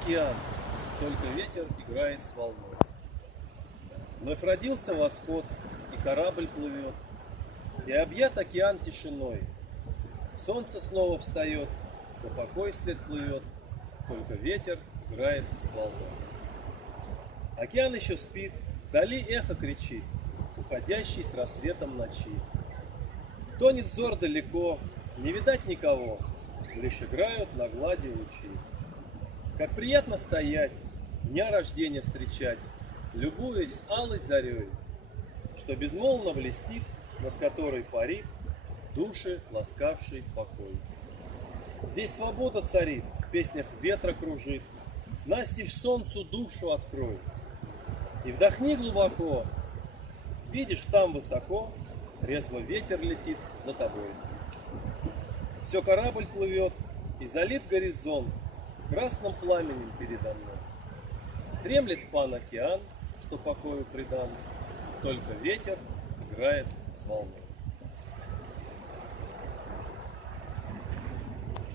океан, только ветер играет с волной. Вновь родился восход, и корабль плывет, и объят океан тишиной. Солнце снова встает, но покой вслед плывет, только ветер играет с волной. Океан еще спит, вдали эхо кричит, уходящий с рассветом ночи. Тонет взор далеко, не видать никого, лишь играют на глади лучи. Как приятно стоять, дня рождения встречать, любуясь алой зарей, что безмолвно блестит, над которой парит души, ласкавший покой. Здесь свобода царит, в песнях ветра кружит, настежь солнцу душу открой. И вдохни глубоко, видишь, там высоко резво ветер летит за тобой. Все корабль плывет, и залит горизонт красным пламенем передо мной. Дремлет пан океан, что покою предан, только ветер играет с волной.